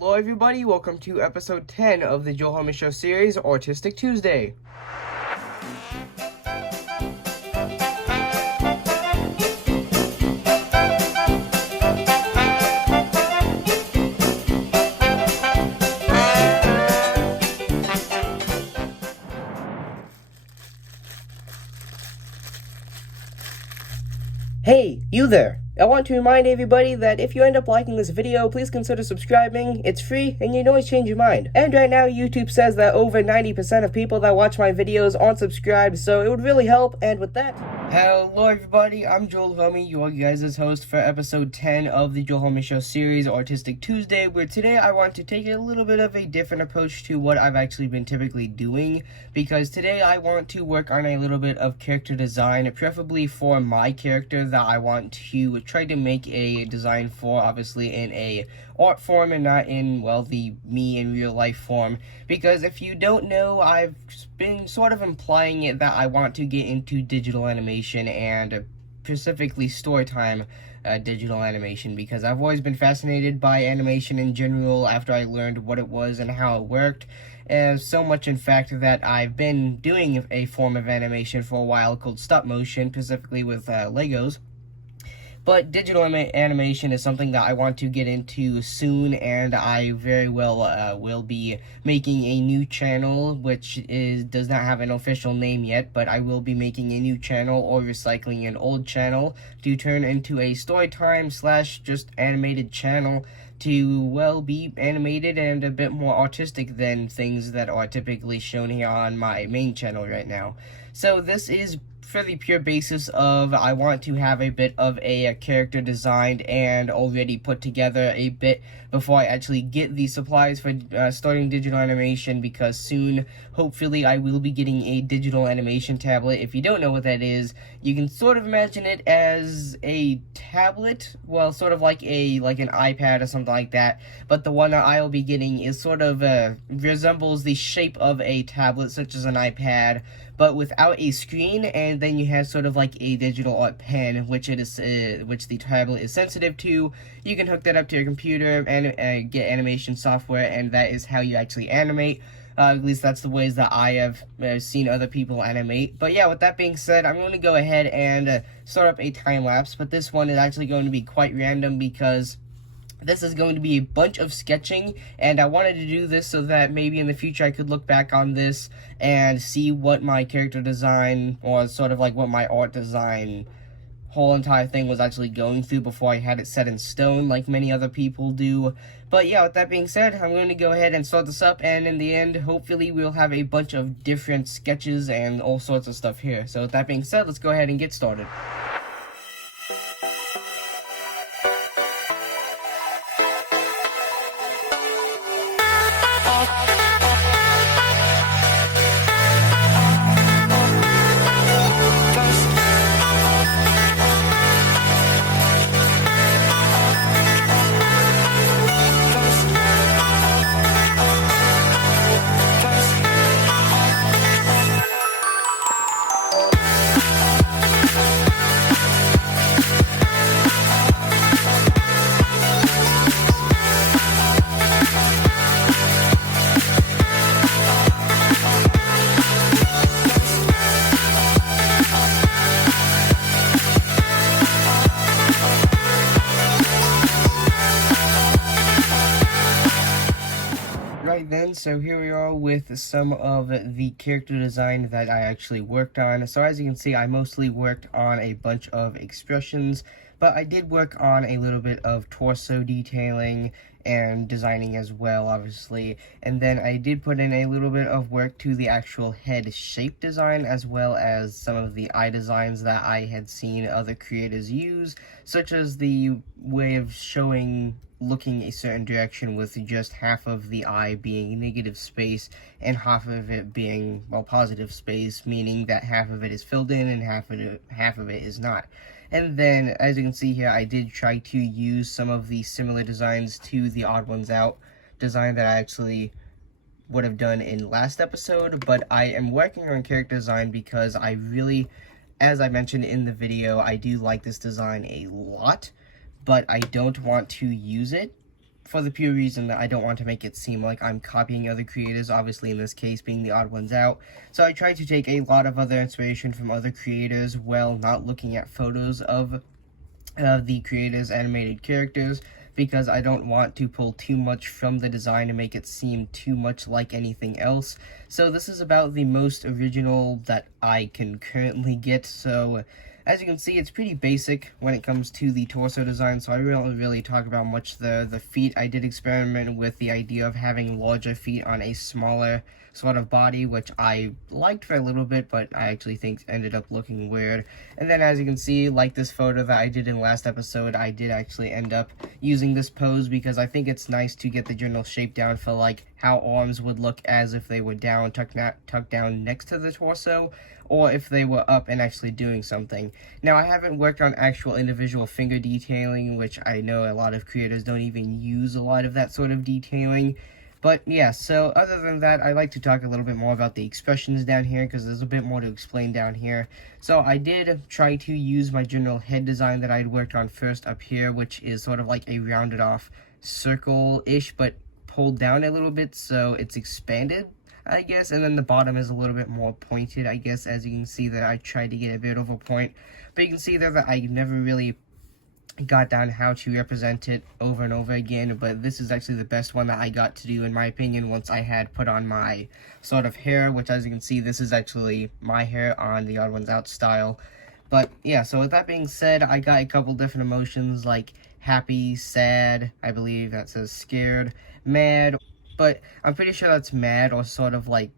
Hello everybody, welcome to episode 10 of the Joel Helmy Show series, Autistic Tuesday. Hey, you there! I want to remind everybody that if you end up liking this video, please consider subscribing. It's free, and you can always change your mind. And right now, YouTube says that over 90% of people that watch my videos aren't subscribed, so it would really help, and with that... Hello everybody, I'm Joel Helmy, your guys' host for episode 10 of the Joel Helmy Show series, Autistic Tuesday, where today I want to take a little bit of a different approach to what I've actually been typically doing, because today I want to work on a little bit of character design, preferably for my character that I want to try to make a design for, obviously in a art form and not in, well, the me in real life form, because if you don't know, I've been sort of implying it that I want to get into digital animation and specifically storytime digital animation, because I've always been fascinated by animation in general after I learned what it was and how it worked. So much in fact that I've been doing a form of animation for a while called stop motion, specifically with Legos. But digital animation is something that I want to get into soon, and I very well will be making a new channel, which does not have an official name yet, but I will be making a new channel or recycling an old channel to turn into a storytime / just animated channel to, well, be animated and a bit more artistic than things that are typically shown here on my main channel right now. So this is for the pure basis of I want to have a bit of a character designed and already put together a bit before I actually get the supplies for starting digital animation, because soon, hopefully, I will be getting a digital animation tablet. If you don't know what that is, you can sort of imagine it as a tablet, well, sort of like an iPad or something like that, but the one that I will be getting is sort of resembles the shape of a tablet, such as an iPad, but without a screen, and then you have sort of like a digital art pen, which the tablet is sensitive to. You can hook that up to your computer and get animation software, and that is how you actually animate. At least that's the ways that I have seen other people animate. But yeah, with that being said, I'm going to go ahead and start up a time lapse, but this one is actually going to be quite random because this is going to be a bunch of sketching, and I wanted to do this so that maybe in the future I could look back on this and see what my character design, or sort of like what my art design whole entire thing was actually going through before I had it set in stone like many other people do. But yeah, with that being said, I'm going to go ahead and start this up, and in the end, hopefully we'll have a bunch of different sketches and all sorts of stuff here. So with that being said, let's go ahead and get started. Right then, so here we are with some of the character design that I actually worked on. So as you can see, I mostly worked on a bunch of expressions, but I did work on a little bit of torso detailing and designing as well, obviously. And then I did put in a little bit of work to the actual head shape design, as well as some of the eye designs that I had seen other creators use, such as the way of looking a certain direction with just half of the eye being negative space and half of it being, well, positive space, meaning that half of it is filled in and half of it is not. And then, as you can see here, I did try to use some of the similar designs to the Odd Ones Out design that I actually would have done in last episode, but I am working on character design because I really, as I mentioned in the video, I do like this design a lot, but I don't want to use it for the pure reason that I don't want to make it seem like I'm copying other creators, obviously in this case being the Odd Ones Out. So I tried to take a lot of other inspiration from other creators while not looking at photos of the creators' animated characters, because I don't want to pull too much from the design and make it seem too much like anything else. So this is about the most original that I can currently get. So as you can see, it's pretty basic when it comes to the torso design, so I don't really talk about much the feet. I did experiment with the idea of having larger feet on a smaller sort of body, which I liked for a little bit, but I actually think ended up looking weird. And then as you can see, like this photo that I did in last episode, I did actually end up using this pose because I think it's nice to get the general shape down for like how arms would look as if they were down, tucked down next to the torso, or if they were up and actually doing something. Now, I haven't worked on actual individual finger detailing, which I know a lot of creators don't even use a lot of that sort of detailing. But yeah, so other than that, I'd like to talk a little bit more about the expressions down here, because there's a bit more to explain down here. So I did try to use my general head design that I'd worked on first up here, which is sort of like a rounded off circle-ish, but pulled down a little bit, so it's expanded, I guess, and then the bottom is a little bit more pointed, I guess, as you can see that I tried to get a bit of a point, but you can see there that I never really got down how to represent it over and over again, but this is actually the best one that I got to do, in my opinion, once I had put on my sort of hair, which, as you can see, this is actually my hair on the Odd Ones Out style. But yeah, so with that being said, I got a couple different emotions like happy, sad, I believe that says scared, mad, but I'm pretty sure that's mad, or sort of like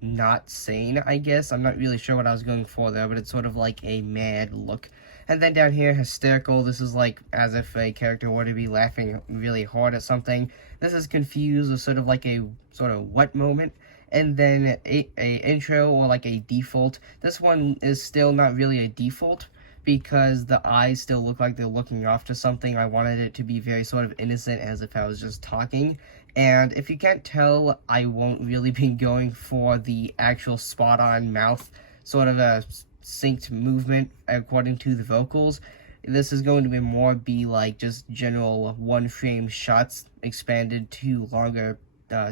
not sane, I guess. I'm not really sure what I was going for there, but it's sort of like a mad look. And then down here, hysterical, this is like as if a character were to be laughing really hard at something. This is confused, or sort of like a sort of what moment. And then a intro, or like a default. This one is still not really a default, because the eyes still look like they're looking off to something. I wanted it to be very sort of innocent, as if I was just talking. And if you can't tell, I won't really be going for the actual spot-on mouth, sort of a synced movement according to the vocals. This is going to be more be like just general one-frame shots expanded to longer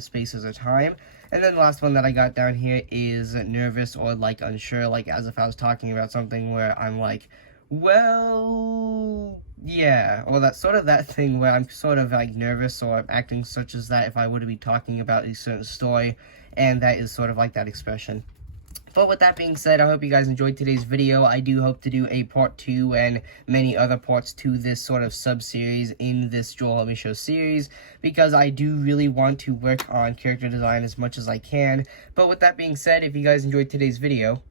spaces of time. And then the last one that I got down here is nervous, or like unsure, like as if I was talking about something where I'm like, well, yeah, or that sort of that thing where I'm sort of like nervous, or I'm acting such as that if I were to be talking about a certain story, and that is sort of like that expression. But with that being said, I hope you guys enjoyed today's video. I do hope to do a part 2 and many other parts to this sort of sub-series in this Joel Help Me Show series, because I do really want to work on character design as much as I can. But with that being said, if you guys enjoyed today's video,